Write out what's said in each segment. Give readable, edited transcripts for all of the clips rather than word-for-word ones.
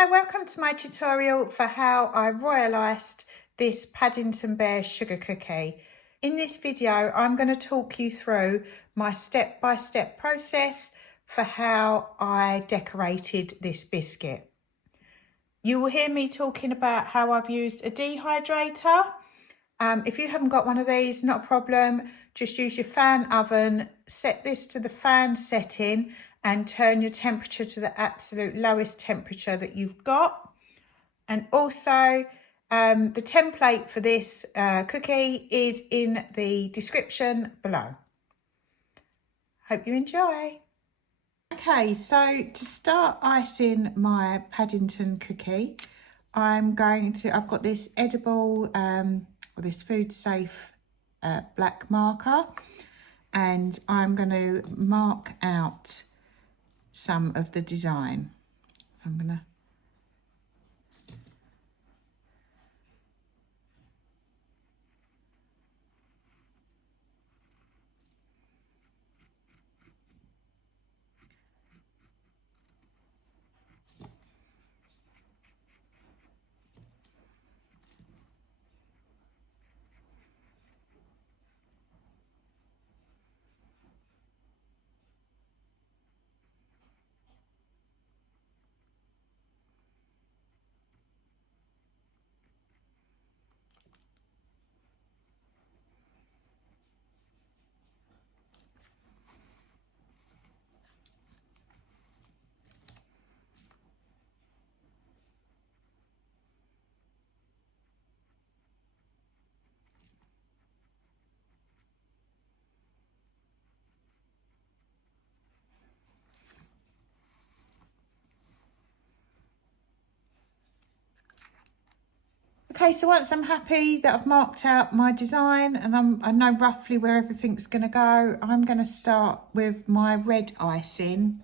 Hi, welcome to my tutorial for how I royalised this Paddington Bear sugar cookie. In this video, I'm going to talk you through my step-by-step process for how I decorated this biscuit. You will hear me talking about how I've used a dehydrator. If you haven't got one of these, not a problem. Just use your fan oven, set this to the fan setting and turn your temperature to the absolute lowest temperature that you've got. And also the template for this cookie is in the description below. Hope you enjoy. Okay, so to start icing my Paddington cookie, I've got this edible, or this food safe black marker, and I'm going to mark out some of the design. So I'm going to Okay, so once I'm happy that I've marked out my design and I know roughly where everything's going to go, I'm going to start with my red icing.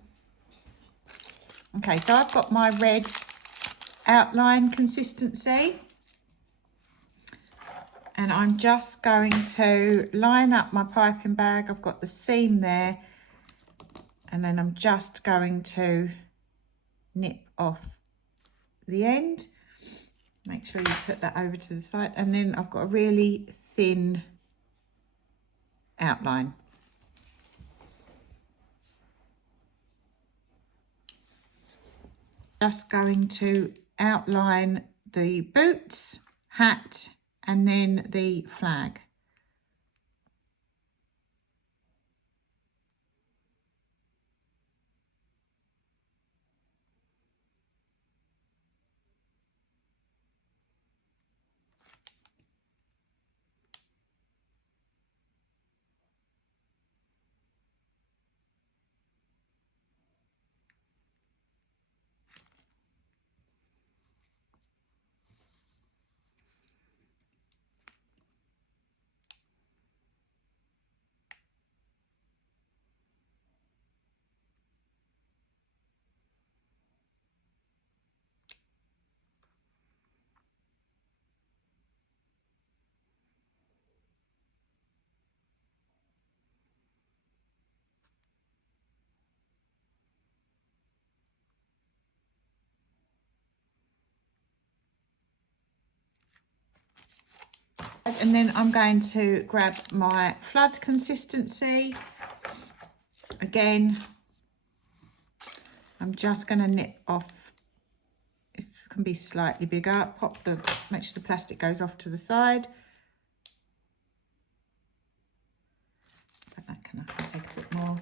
Okay, so I've got my red outline consistency, and I'm just going to line up my piping bag. I've got the seam there, and then I'm just going to nip off the end. Make sure you put that over to the side, and then I've got a really thin outline. Just going to outline the boots, hat, and then the flag. And then I'm going to grab my flood consistency. Again, I'm just going to nip off. This can be slightly bigger. Make sure the plastic goes off to the side. But that can take a bit more.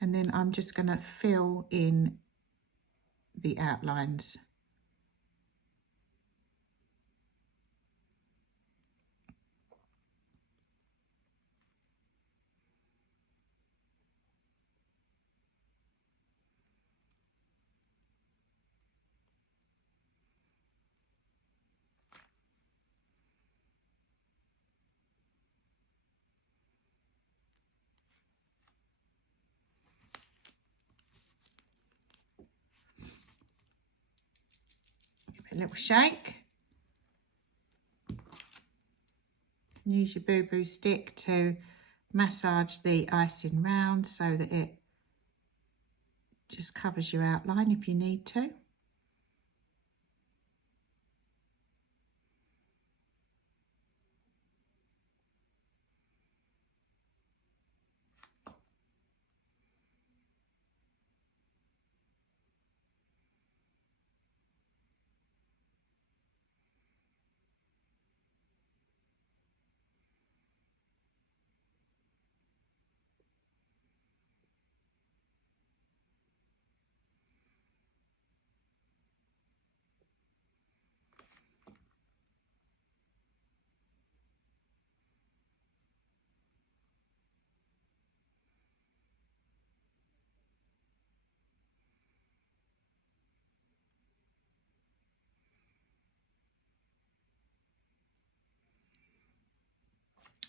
And then I'm just going to fill in the outlines. Give it a little shake. Use your boo-boo stick to massage the icing round so that it just covers your outline if you need to.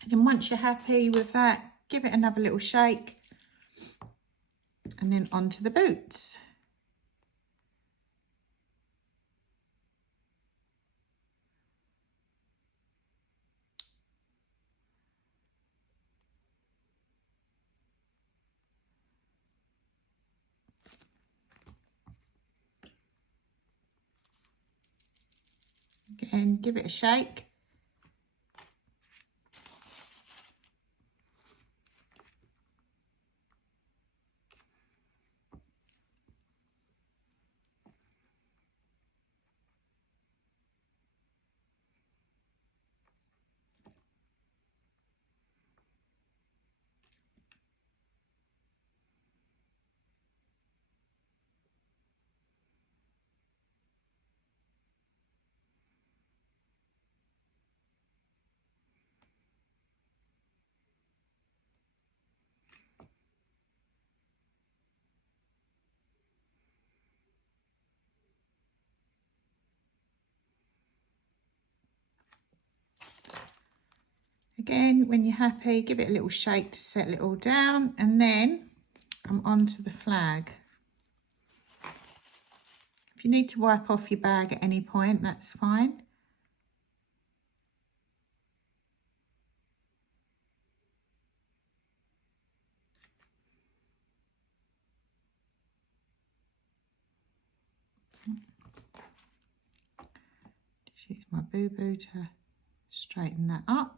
And then once you're happy with that, give it another little shake and then onto the boots. Again, give it a shake. Again, when you're happy, give it a little shake to settle it all down, and then I'm onto the flag. If you need to wipe off your bag at any point, that's fine. Just use my boo-boo to straighten that up.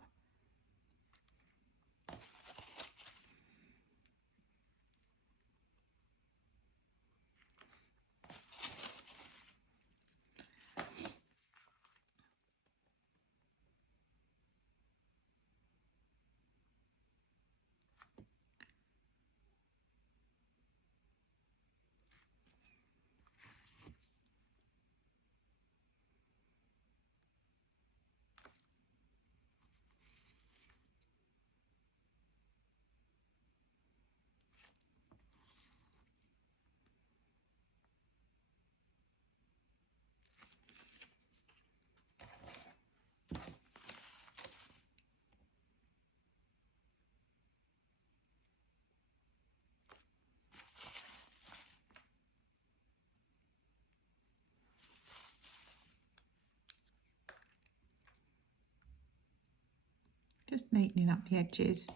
Just neatening up the edges.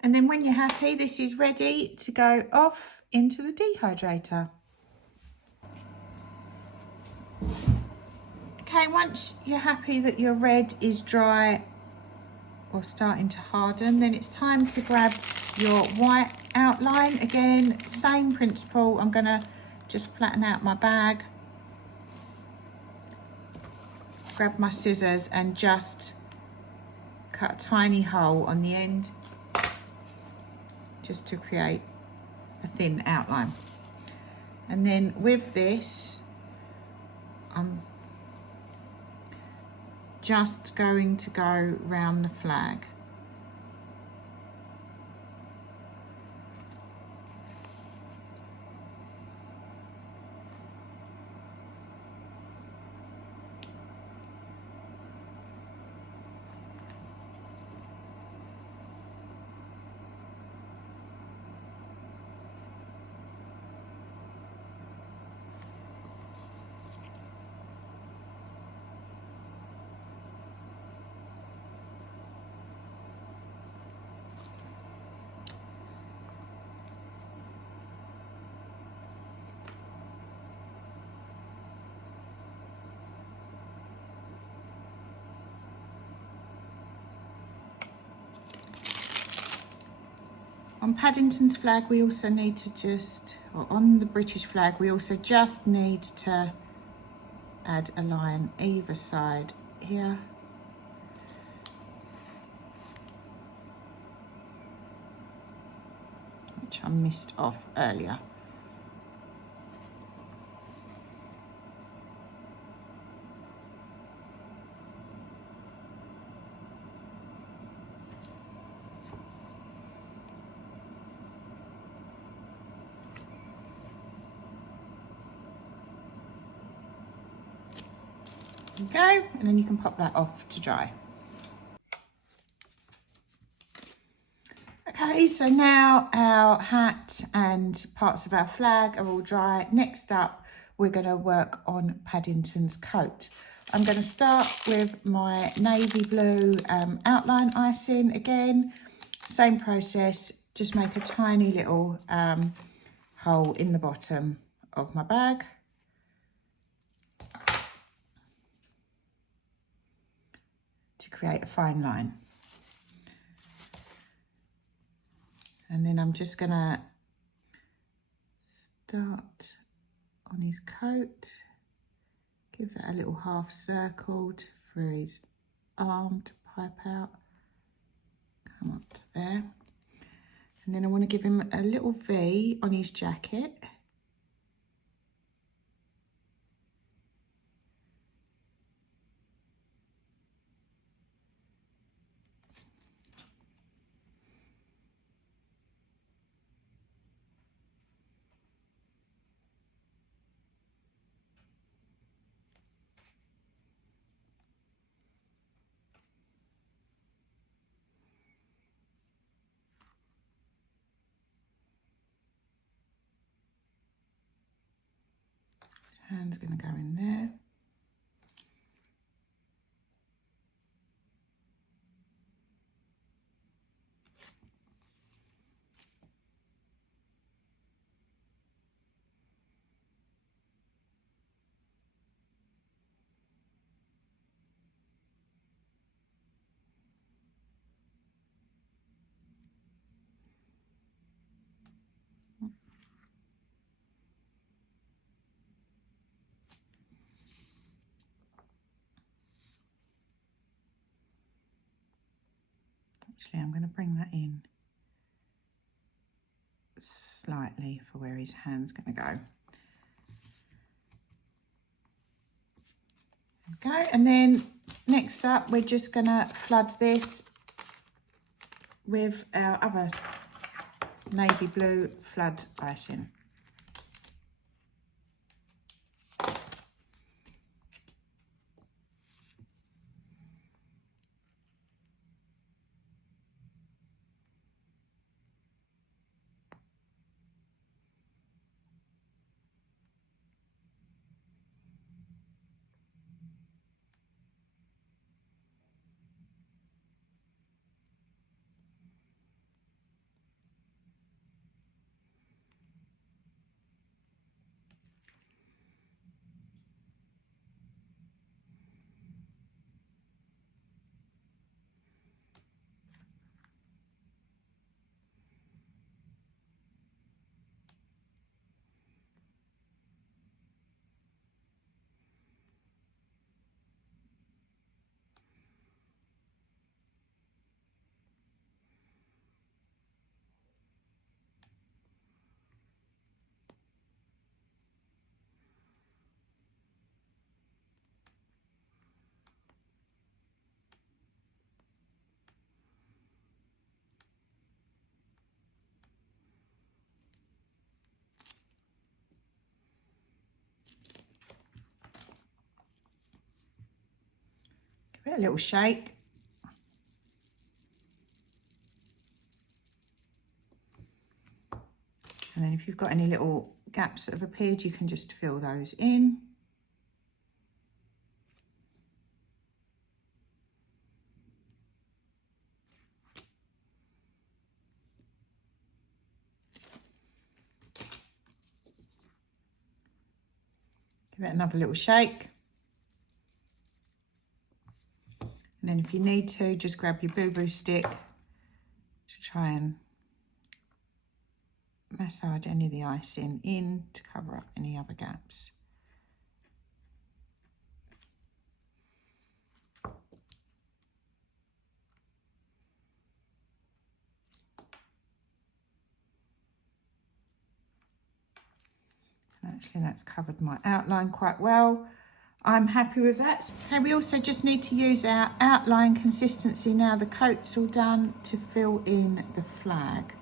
And then when you're happy, this is ready to go off into the dehydrator. Okay, once you're happy that your red is dry or starting to harden, then it's time to grab your white outline. Again, same principle. I'm going to just flatten out my bag, grab my scissors and just cut a tiny hole on the end just to create a thin outline. And then with this, I'm just going to go round the flag. On Paddington's flag, we also need to just, or on the British flag, we also just need to add a line either side here. Which I missed off earlier. There you go, and then you can pop that off to dry. Okay, so now our hat and parts of our flag are all dry. Next up, we're going to work on Paddington's coat. I'm going to start with my navy blue outline icing again. Same process, just make a tiny little hole in the bottom of my bag. To create a fine line. And then I'm just gonna start on his coat, give that a little half circle for his arm to pipe out, come up to there. And then I want to give him a little V on his jacket. Hand's going to go in there. Actually, I'm going to bring that in slightly for where his hand's going to go. Okay, and then next up, we're just going to flood this with our other navy blue flood icing. Give it a little shake. And then if you've got any little gaps that have appeared, you can just fill those in. Give it another little shake. And then if you need to, just grab your boo-boo stick to try and massage any of the icing in to cover up any other gaps. Actually, that's covered my outline quite well. I'm happy with that. Okay, we also just need to use our outline consistency now the coat's all done to fill in the flag.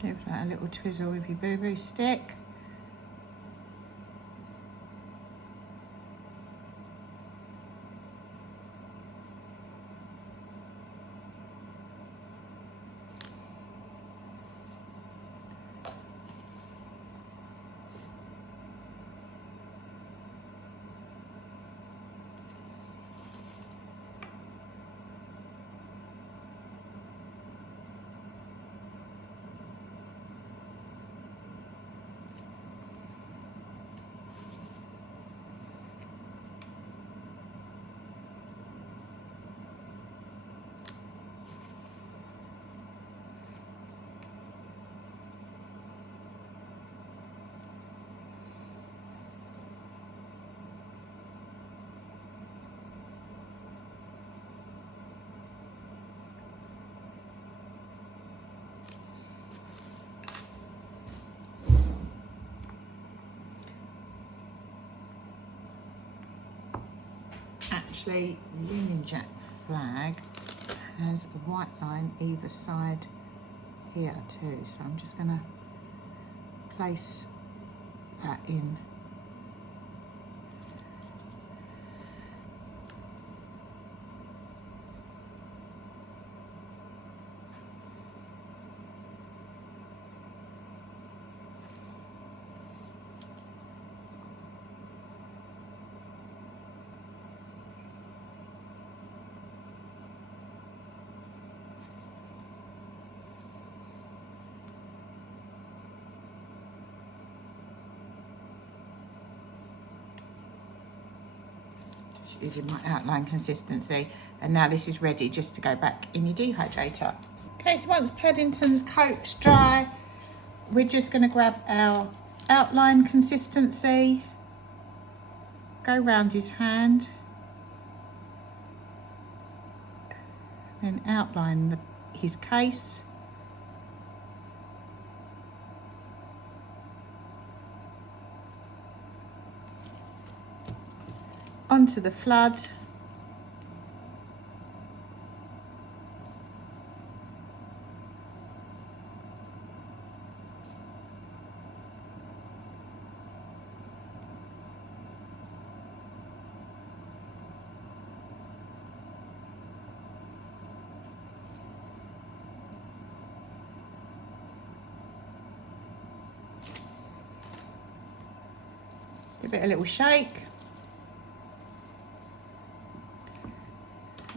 Give that a little twizzle with your boo-boo stick. Actually, the Union Jack flag has a white line either side here too, so I'm just going to place that in. Using my outline consistency, and now this is ready just to go back in your dehydrator. Okay, so once Paddington's coat's dry, we're just going to grab our outline consistency, go round his hand, then outline his case. Onto the flood. Give it a little shake.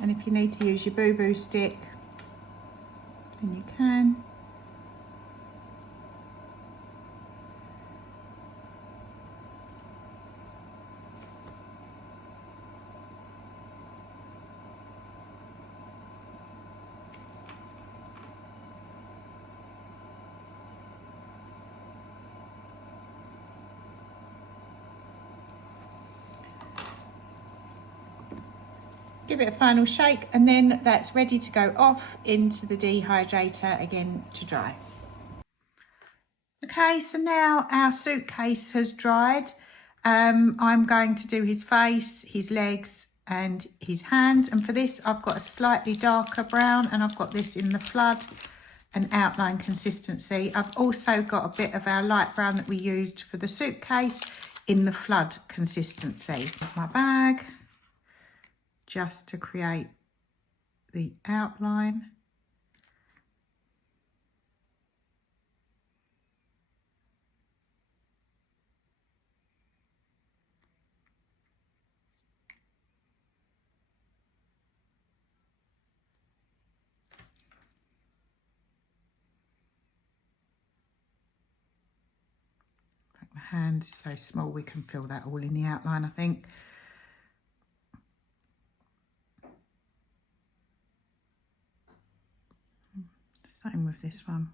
And if you need to use your boo-boo stick, then you can. Give it a final shake, and then that's ready to go off into the dehydrator again to dry. Okay, so now our suitcase has dried. I'm going to do his face, his legs and his hands, and for this I've got a slightly darker brown, and I've got this in the flood and outline consistency. I've also got a bit of our light brown that we used for the suitcase in the flood consistency. My bag, just to create the outline. My hand is so small, we can fill that all in the outline, I think. Same with this one.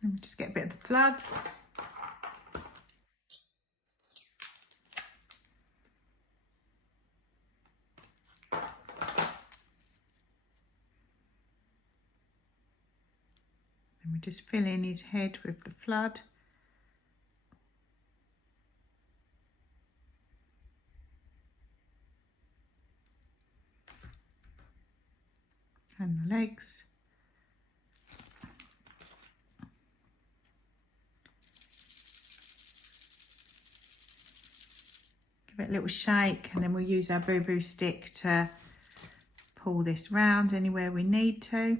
Let me just get a bit of the flood. And we just fill in his head with the flood. And the legs. Give it a little shake, and then we'll use our boo-boo stick to pull this round anywhere we need to.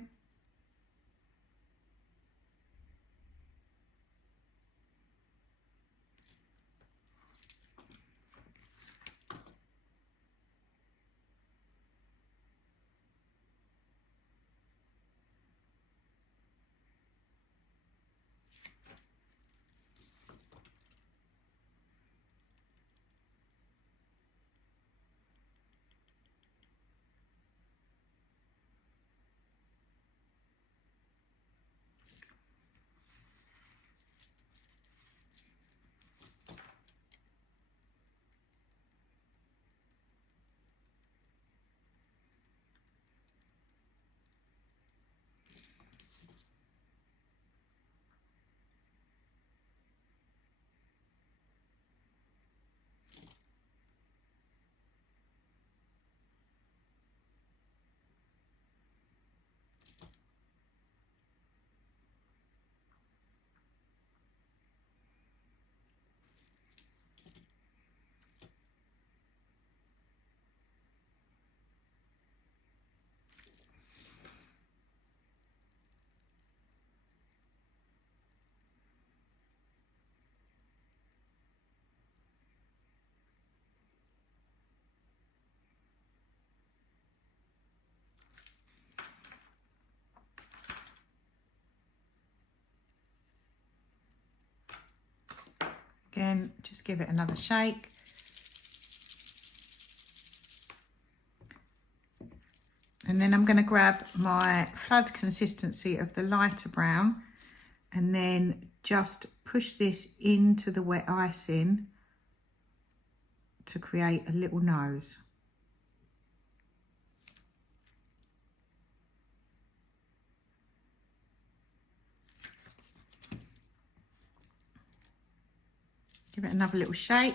Again, just give it another shake. And then I'm going to grab my flood consistency of the lighter brown and then just push this into the wet icing to create a little nose. Give it another little shake,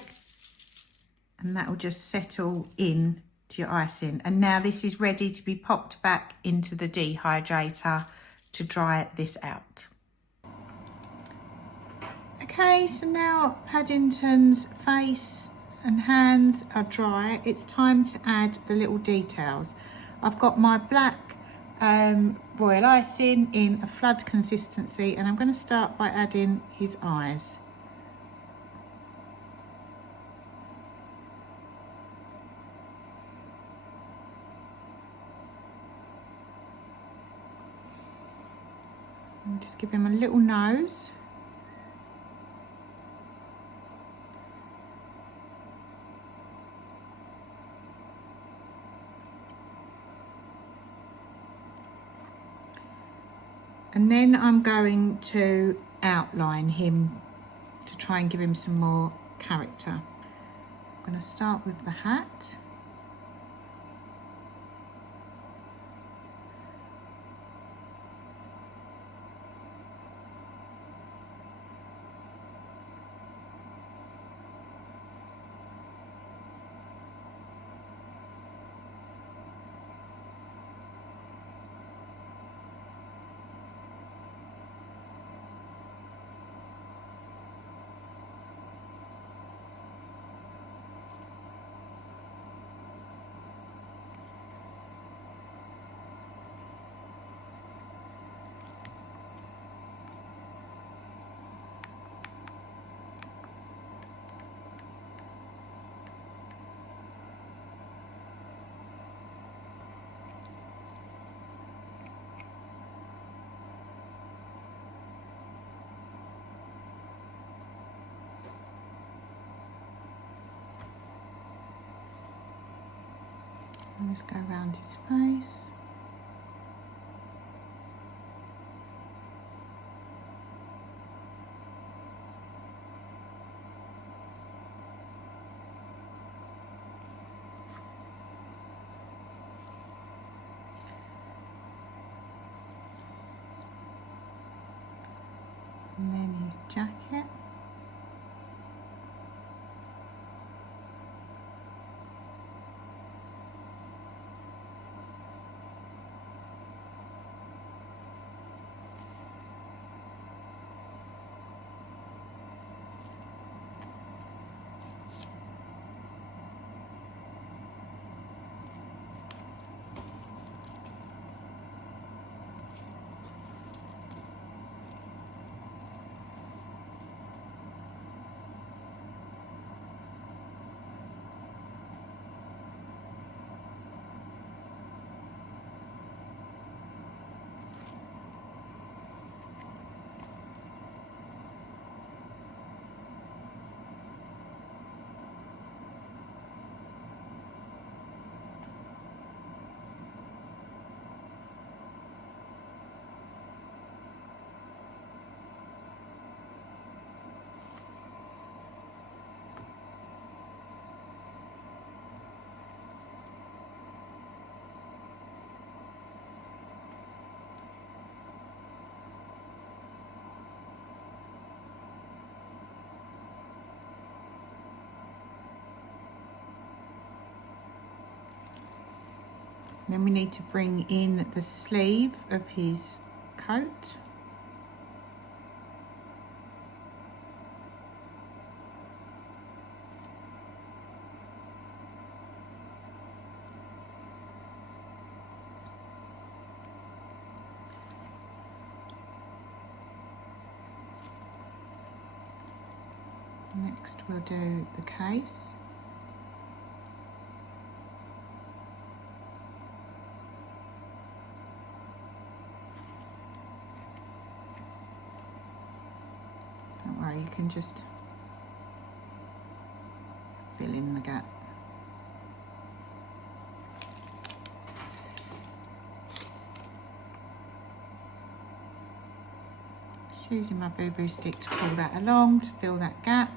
and that will just settle in to your icing. And now this is ready to be popped back into the dehydrator to dry this out. Okay, so now Paddington's face and hands are dry. It's time to add the little details. I've got my black royal icing in a flood consistency, and I'm going to start by adding his eyes. And just give him a little nose. And then I'm going to outline him to try and give him some more character. I'm going to start with the hat. Just go around his face. And then his jacket. Then we need to bring in the sleeve of his coat. Next we'll do the case. Don't worry, you can just fill in the gap. Just using my boo-boo stick to pull that along to fill that gap.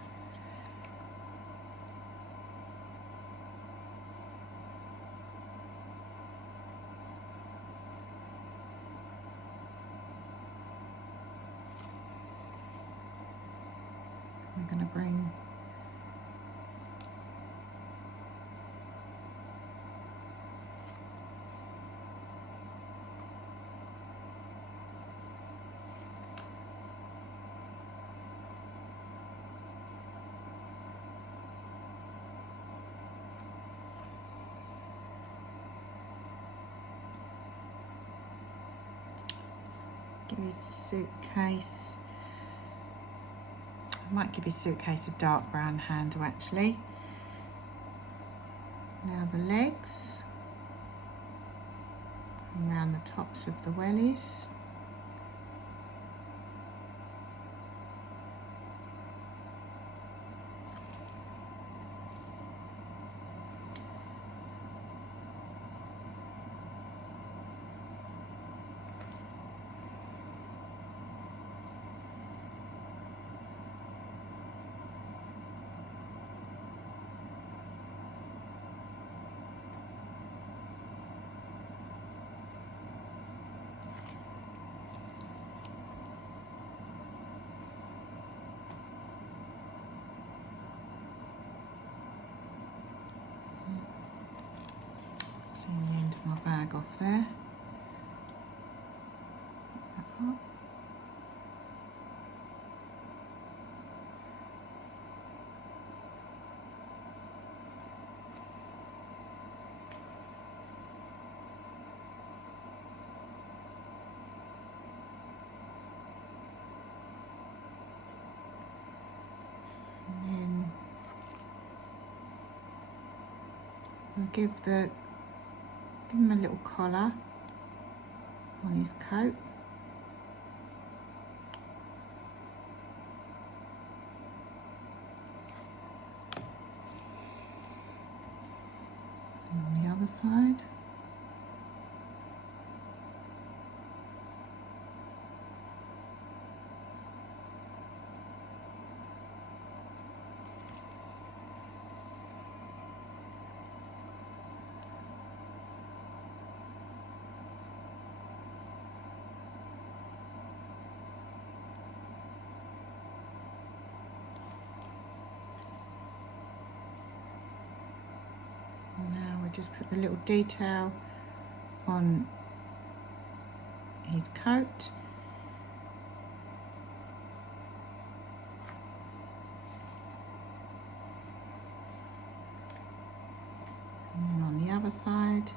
We're going to bring give his suitcase. I might give his suitcase a dark brown handle actually. Now the legs, around the tops of the wellies. tag off there. We'll give him a little collar on his coat. On the other side. Just put the little detail on his coat. And then on the other side.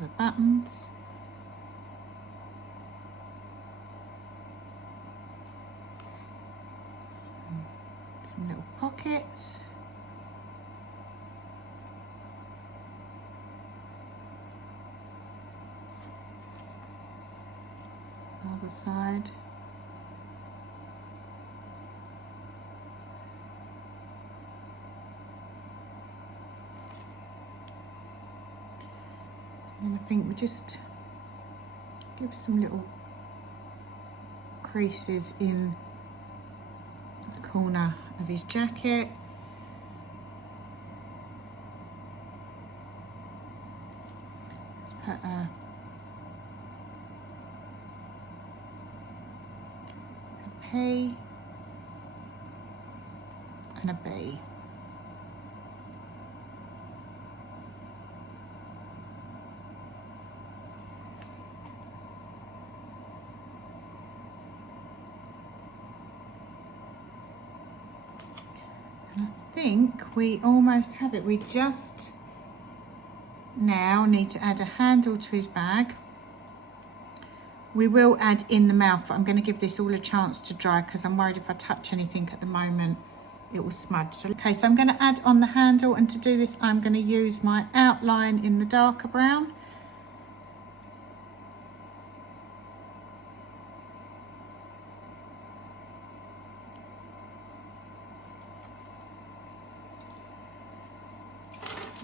The buttons, some little pockets, other side. And I think we just give some little creases in the corner of his jacket. Let's put a P and a B. I think we almost have it. We just now need to add a handle to his bag. We will add in the mouth, but I'm going to give this all a chance to dry because I'm worried if I touch anything at the moment it will smudge. So, okay, so I'm going to add on the handle, and to do this I'm going to use my outline in the darker brown.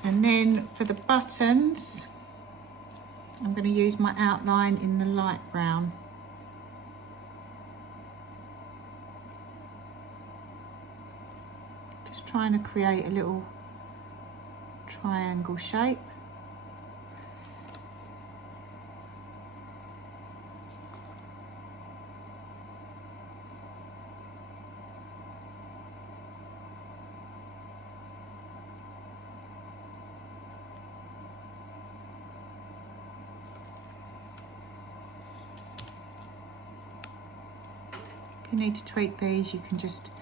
And then for the buttons, I'm going to use my outline in the light brown. Just trying to create a little triangle shape. If you need to tweak these, you can just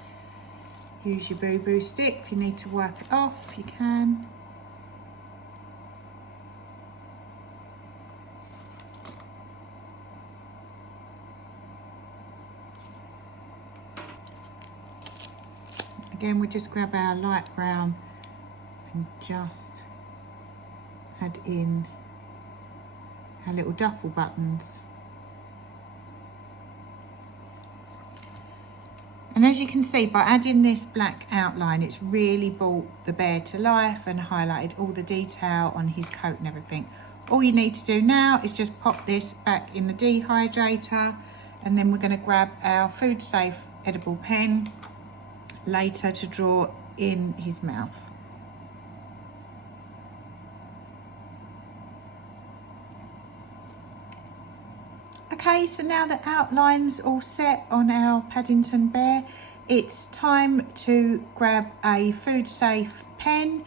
use your boo-boo stick. If you need to work it off, you can. Again, we just grab our light brown and just add in our little duffel buttons. And as you can see, by adding this black outline, it's really brought the bear to life and highlighted all the detail on his coat and everything. All you need to do now is just pop this back in the dehydrator, and then we're going to grab our food safe edible pen later to draw in his mouth. Okay, so now the outline's all set on our Paddington Bear, it's time to grab a food safe pen.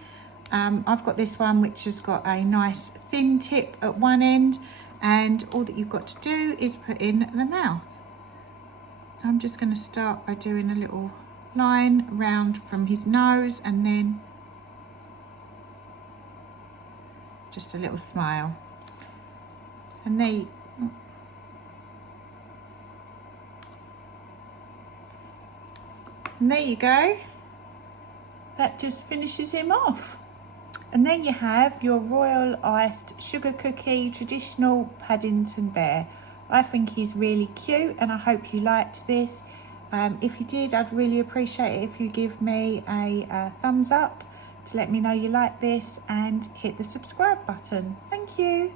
I've got this one which has got a nice thin tip at one end, and all that you've got to do is put in the mouth. I'm just going to start by doing a little line round from his nose and then just a little smile. And there you go. That just finishes him off. And there you have your royal iced sugar cookie traditional Paddington Bear. I think he's really cute and I hope you liked this. If you did, I'd really appreciate it if you give me a thumbs up to let me know you like this and hit the subscribe button. Thank you.